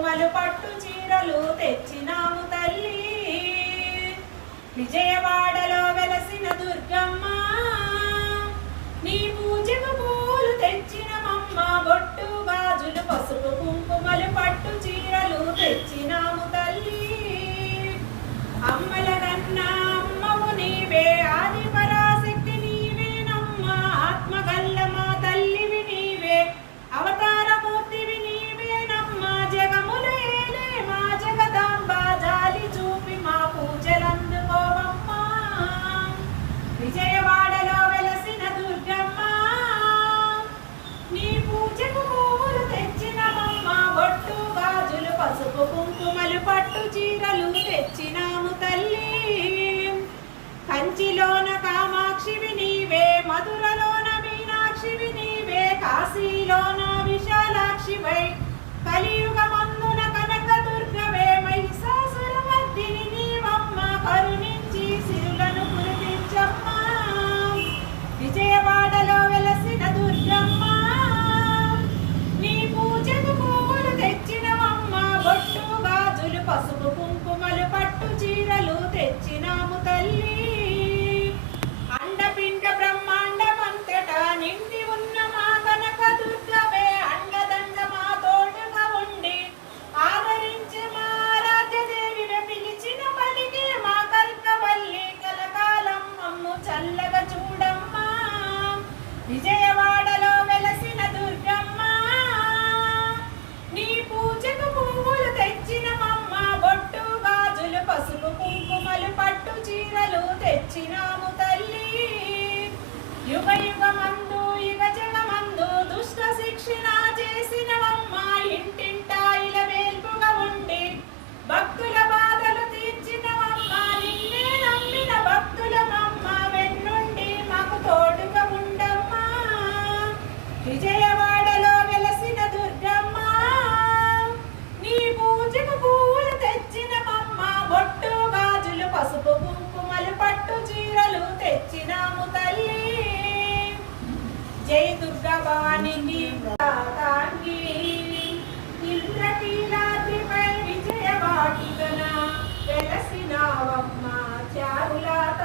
కుంకుమలు పట్టు చీరలు తెచ్చినాము తల్లి. విజయవాడలో వెలసిన దుర్గమ్మ నీ పూజకు పూలు తెచ్చినమమ్మ. బొట్టు గాజులు పసుపు కుంకుమలు పట్టు చీరలు తెచ్చినాము తల్లి. అమ్మల కన్నా అమ్మవు నీవే, ఆది పరాశక్తి నీవేనమ్మ. ఆత్మగల్ల మా తల్లివి నీవే, అవతారమూర్తివి నీవేనమ్మ. జగముల ఏలే మా జగదాంబ, జాలి చూపి మా పూజలందుకోవమ్మా. విజయవాడలో వెలసిన దుర్గమ్మ నీ పూజకు పువ్వులు తెచ్చినమమ్మ. బొట్టు గాజులు పసుపు కుంకుమలు పట్టు చీరలు తెచ్చినాము తల్లి. కంచిలోన కామాక్షివి నీవే, మధురలోన మీనాక్షివి నీవే, కాశీలోన విశాలాక్షివై, కలియుగమందున కనక దుర్గవే, మహిషాసురమర్దిని నీవమ్మ. కరుణించి సిరులను కురిపించమ్మా. విజయవాడలో వెలసిన దుర్గమ్మ నీ పూజకు పువ్వులు తెచ్చినవమ్మ. బొట్టు గాజులు పసుపు కుంకుమలు పట్టు చీరలు తెచ్చినాము తల్లి. అండపిండ బ్రహ్మాండమంతటా నిండి ఉన్న మా కనక దుర్గవే, అండదండ మా తోడుగా ఉండి ఆదరించి మా ఆరాధ్యదేవివే. పిలిచిన పలికి మా కల్పవల్లి, కలకాలం మమ్ము చల్లగా చూడమ్మా. విజయవాడలో వెలసిన దుర్గమ్మ నీ పూజకు పువ్వులు తెచ్చినమమ్మ. బొట్టు గాజులు పసుపు కుంకుమలు పట్టు చీరలు తెచ్చినాము తల్లి. యుగ యుగమందు యుగ జగమందు దుష్ట శిక్షణ చేసినవమ్మ. ఇంటింటా ఇలవేల్పుగా ఉండి భక్తుల బాధలు తీర్చినవమ్మ. నిన్నే నమ్మిన భక్తులమమ్మ, వెన్నుండి మాకు తోడుగా ఉండమ్మా. విజయవాడలో వెలసిన దుర్గమ్మ నీ పూజకు పువ్వులు తెచ్చినమమ్మ. బొట్టు గాజులు పసుపు కుంకుమలు పట్టు చీరలు తెచ్చినాము తల్లి. జై దుర్గా భవానికి తాంగి, ఇంద్రకీలాద్రిపై విజయవాటికన వెలసినావమ్మ. చారులాత